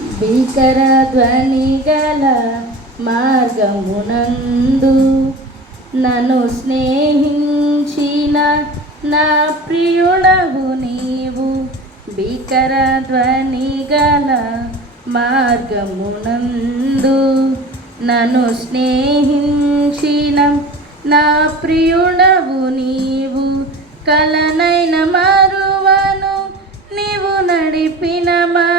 భీకర ధ్వని గల మార్గమునందు నన్ను స్నేహించిన నా ప్రియుడవు నీవు. భీకర ధ్వని గల మార్గమునందు నన్ను స్నేహించిన నా ప్రియుడవు నీవు. కలనైన మారువను నీవు నడిపిన మా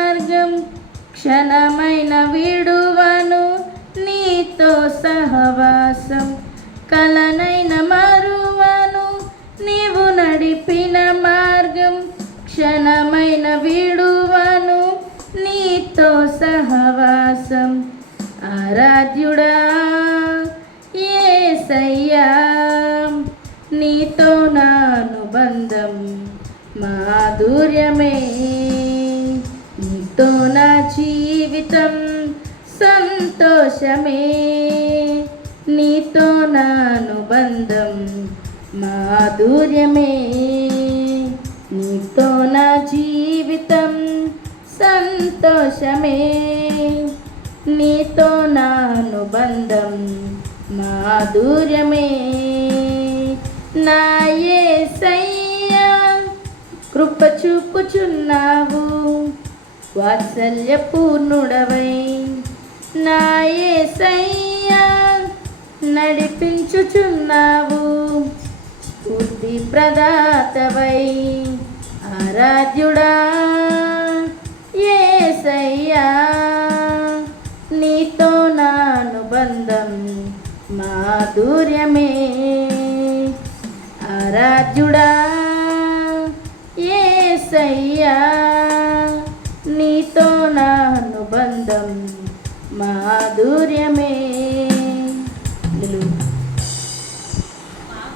క్షణమైన విడువను నీతో సహవాసం. కలనైన మరువను నీవు నడిపిన మార్గం. క్షణమైన విడువను నీతో సహవాసం. ఆరాధ్యుడా ఏసయ్యా నీతో నా అనుబంధం మాధుర్యమే. నీతో నా జీవితం సంతోషమే. నీతో నా అనుబంధం మాధుర్యమే. నీతో నా జీవితం సంతోషమే. నీతో నా అనుబంధం మాధుర్యమే. నా యేసయ్యా కృప చూపుచున్నావు. వాత్సల్య పూర్ణుడవై నడిపించుచున్నావు. స్ఫూర్తి ప్రదాతవై ఆరాధ్యుడా ఏసయ్యా నీతో నానుబంధం మాధుర్యమే. ఆరాధ్యుడా ఏసయ్యా माधुर्यमे